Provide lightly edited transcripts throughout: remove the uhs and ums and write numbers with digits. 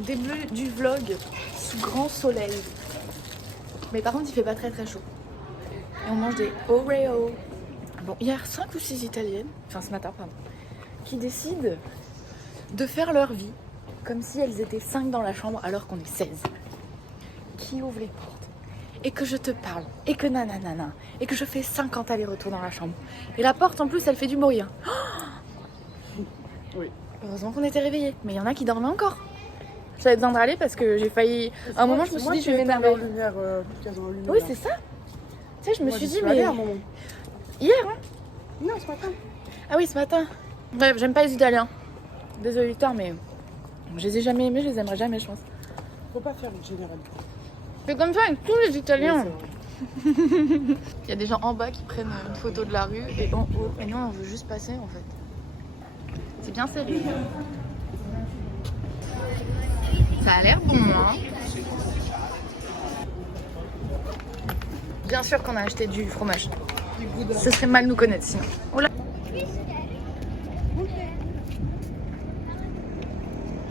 Début du vlog sous grand soleil. Mais par contre il fait pas très chaud. Et on mange des Oreo. Bon, il y a 5 ou 6 italiennes, enfin ce matin pardon, qui décident de faire leur vie comme si elles étaient 5 dans la chambre alors qu'on est 16. Qui ouvre les portes et que je te parle et que nanana et que je fais 50 allers-retours dans la chambre. Et la porte en plus elle fait du bruit. Hein. Oui. Heureusement qu'on était réveillés, mais il y en a qui dormaient encore. J'avais besoin d'aller parce que j'ai failli. À un moment, je me suis dit, je vais m'énerver. Oui, c'est ça. Tu sais, je me suis dit, mais. Hier, hein? Non, ce matin. Ah oui, ce matin. Bref, j'aime pas les Italiens. Désolée, Victor, mais. Je les ai jamais aimés, je les aimerais jamais, je pense. Faut pas faire une généralité. C'est comme ça avec tous les Italiens. Oui, il y a des gens en bas qui prennent une photo de la rue et en haut. Et nous, on veut juste passer en fait. C'est bien serré. Ça a l'air bon, hein. Bien sûr qu'on a acheté du fromage. Ce serait mal nous connaître sinon. Oh là.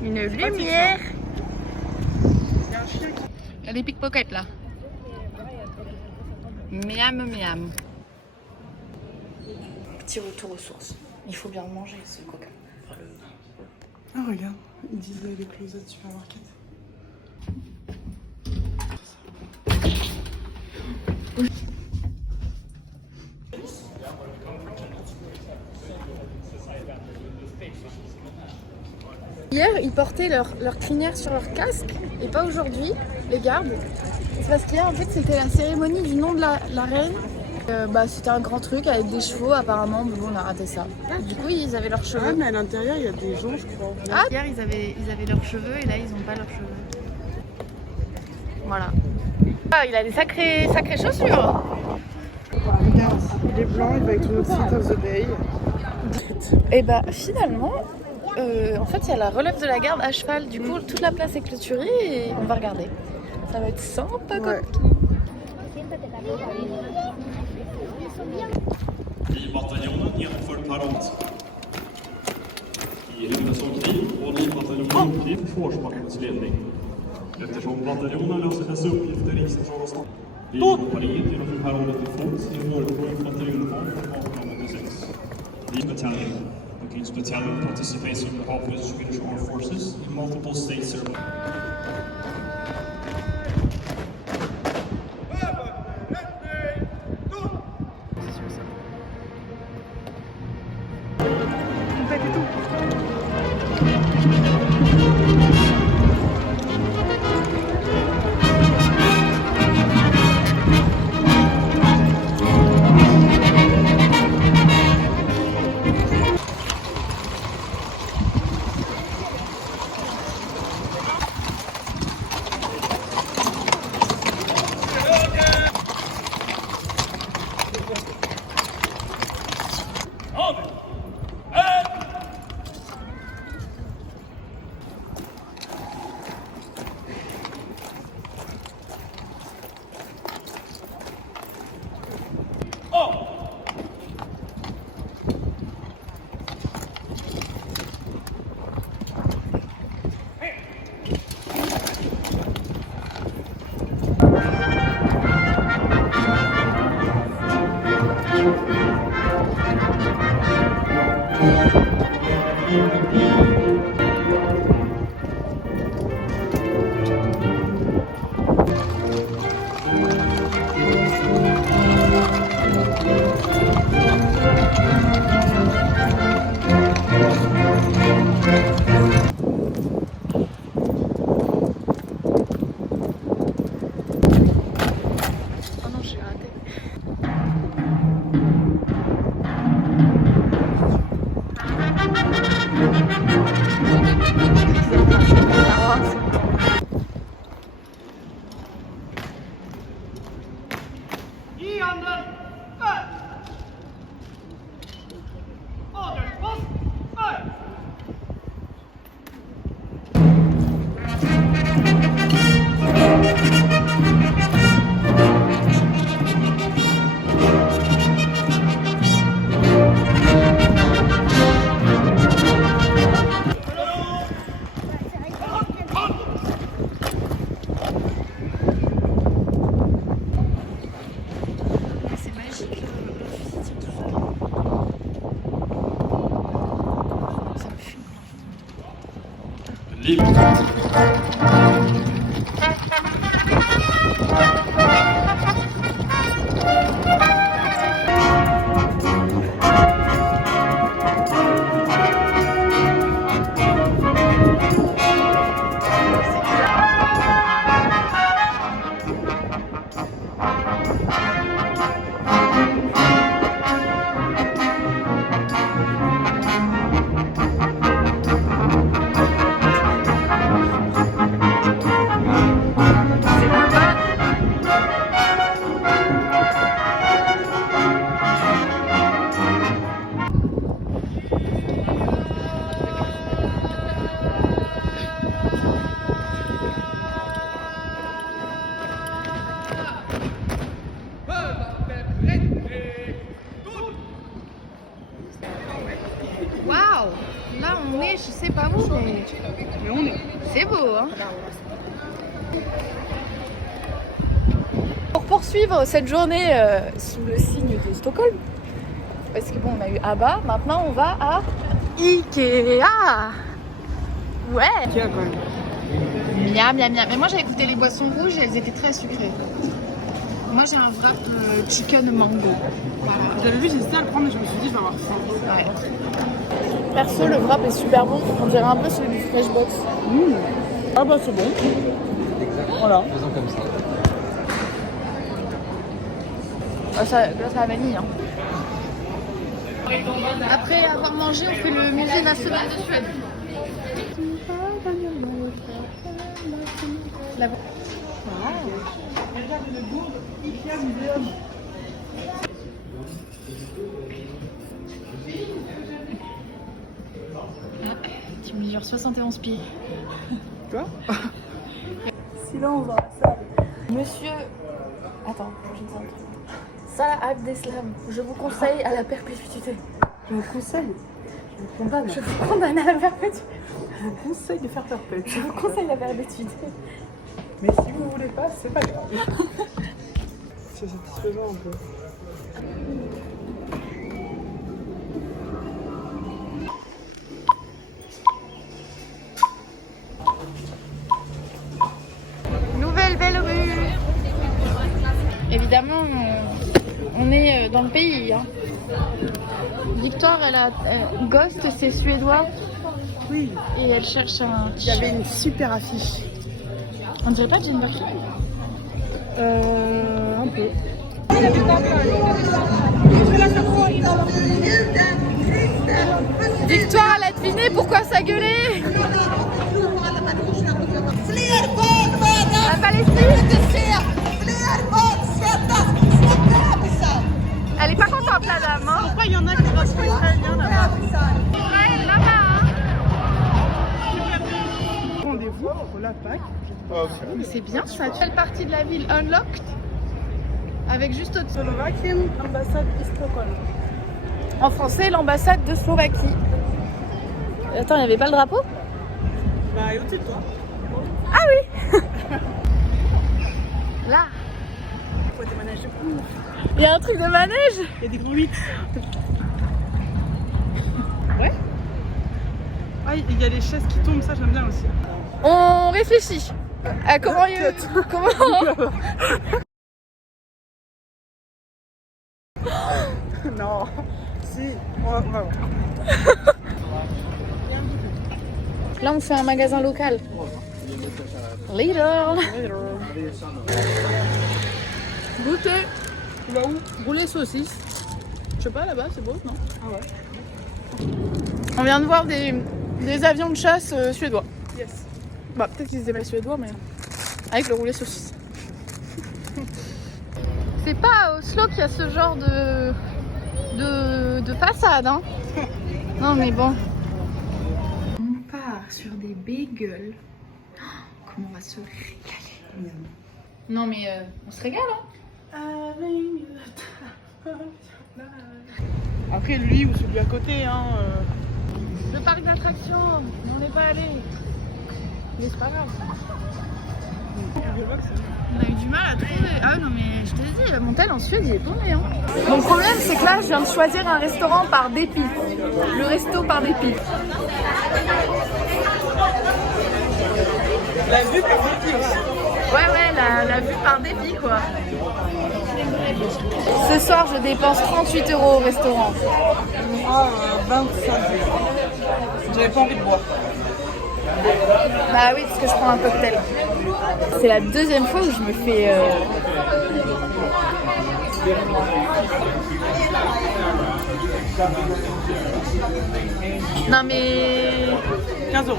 Une lumière. Il y a des pickpockets là. Miam miam. Petit retour aux sources. Il faut bien le manger ce coca. Ah regarde, ils disent les closettes supermarket. Hier, ils portaient leur crinière sur leur casque et pas aujourd'hui, les gardes. C'est parce qu'hier, en fait, c'était la cérémonie du nom de la reine. C'était un grand truc avec des chevaux, apparemment, mais bon, on a raté ça. Du coup, ils avaient leurs cheveux. Ah, mais à l'intérieur, il y a des gens, je crois. Ah, hier, ils avaient leurs cheveux et là, ils n'ont pas leurs cheveux. Voilà. Ah, il a des sacrées chaussures. Regarde, il est blanc, il va avec notre site of the day. Et bah, finalement, en fait, il y a la relève de la garde à cheval. Du coup, toute la place est clôturée et on va regarder. Ça va être sympa comme tout. I bataljonen genomför parad i huvudsak krig och livbataljonen uppgift försvarsmaktens ledning. Eftersom bataljonen löser dessa uppgifter i centrala stan. Livkompaniet genomför paraden till fots i mörkblå infanteriuniform från 1886. The battalion. The King's battalion participates on behalf of the Swedish Armed Forces in multiple state ceremonies. Waouh! Là on est, je sais pas où, mais on est. c'est beau, hein? Pour poursuivre cette journée sous le signe de Stockholm, parce que bon, on a eu Abba, maintenant on va à Ikea! Ouais! Ikea quand même. Miam, miam, miam. Mais moi j'avais goûté les boissons rouges et elles étaient très sucrées. Moi j'ai un wrap chicken mango. J'avais vu, j'hésitais à le prendre, mais je me suis dit, je vais avoir faim. Ouais. Perso, le wrap est super bon. On dirait un peu celui du Freshbox. Ah bah c'est bon. Voilà. Faisons comme ça. Ah, ça, là, c'est la vanille. Hein. Après avoir mangé, on fait le musée national de Suède. La... Regarde le gourde Ikea Museum. Qui mesure 71 pieds. Quoi? Silence dans la salle. Monsieur... Attends, je dis un truc. Salah Abdeslam, je vous conseille à la perpétuité. Je vous conseille. Je vous condamne. Je vous condamne à la perpétuité. Je vous conseille de faire perpète. Je vous conseille la perpétuité. Mais si vous voulez pas, c'est pas grave. C'est satisfaisant un peu. Nouvelle belle rue. Évidemment, on est dans le pays. Hein. Victoire, elle a Ghost, c'est suédois. Oui. Et elle cherche un. Il y avait une super affiche. On dirait pas Jane Birkin? Un peu. Victoire, elle a deviné pourquoi ça gueulait. La Palestine. Elle est pas contente la dame. Hein. Pourquoi il y en a qui restent pas israéliens là-bas? Ouais, là-bas. Hein. Rendez-vous pour la Pâques. Mais c'est bien ça. Quelle partie de la ville unlocked? Avec juste au-dessus. Slovaquie, ambassade de Stockholm. En français, l'ambassade de Slovaquie. Attends, il n'y avait pas le drapeau? Bah, et au-dessus de toi. Ah oui. Là. Faut des manèges de cours. Il y a un truc de manège. Il y a des gros 8. Ouais. Ah, il y a les chaises qui tombent, ça j'aime bien aussi. On réfléchit à comment comment Non. Si, on va voir. Là on fait un magasin local. Lidl. Goûter. Tu vas où? Rouler saucisse. Je sais pas, là-bas, c'est beau, non? Ah ouais. On vient de voir des avions de chasse suédois. Yes. Bah peut-être qu'ils étaient pas suédois mais avec le roulé saucisse. C'est pas à Oslo qu'il y a ce genre de façade hein. Non mais bon. On part sur des bagels. Oh, comment on va se régaler. Non mais on se régale hein. Après, lui ou celui à côté, hein. Le parc d'attractions, on n'est pas allé. Mais c'est pas grave. On a eu du mal à trouver. Ah non mais je te dis, Montel en Suède il est tombé hein. Mon problème c'est que là je viens de choisir un restaurant par dépit. Le resto par dépit. La vue par dépit aussi. Ouais, la vue par dépit quoi. Ce soir, je dépense 38 € au restaurant. Moi, 25. J'avais pas envie de boire. Bah oui, parce que je prends un cocktail. C'est la deuxième fois où je me fais... Non mais... 15 €.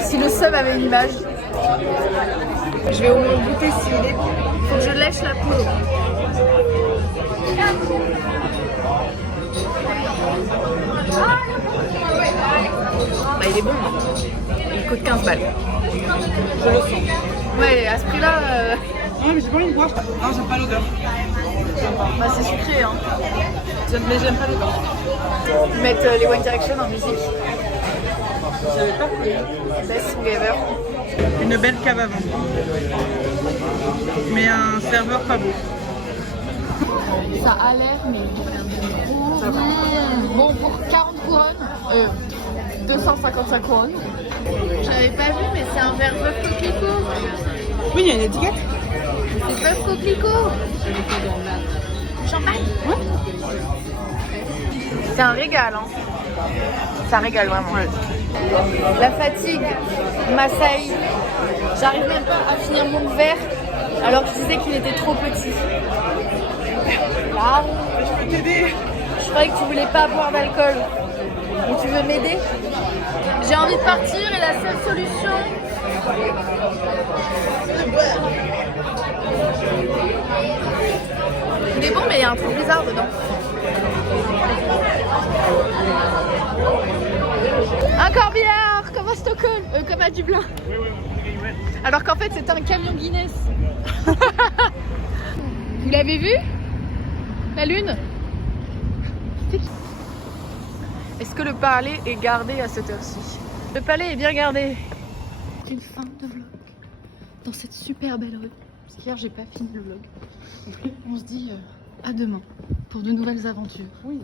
Si le sub avait une image, je vais au moins goûter s'il est bon. Faut que je lèche la peau. Bah il est bon, hein. Il coûte 15 balles. Je le sens. Ouais, à ce prix-là, Non, mais j'ai pas envie de boire. Non, j'aime pas l'odeur. bah, c'est sucré. Hein. Mais j'aime pas l'odeur. Ils mettent les One Direction en musique. J'avais pas pris. Best song ever. Une belle cave à vendre. Mais un serveur pas beau. Ça a l'air, mais... Ça va. Bon, pour 40 couronnes, 255 couronnes. J'avais pas vu, mais c'est un verre bœuf coquelicot. Oui, il y a une étiquette. C'est bœuf coquelicot. Champagne. Ouais. C'est un régal, hein. Ça régale vraiment. Ouais. La fatigue m'assaillit. J'arrive même pas à finir mon verre alors que je disais qu'il était trop petit. Là, Je peux t'aider. je croyais que tu voulais pas boire d'alcool. Et tu veux m'aider? J'ai envie de partir et la seule solution... Il est bon mais il y a un truc bizarre dedans. Un corbillard comme à Stockholm, comme à Dublin. Alors qu'en fait c'était un camion Guinness. Vous l'avez vu? La lune? Est-ce que le palais est gardé à cette heure-ci? Le palais est bien gardé. C'est une fin de vlog dans cette super belle rue. Parce qu'hier j'ai pas fini le vlog. On se dit à demain pour de nouvelles aventures. Oui.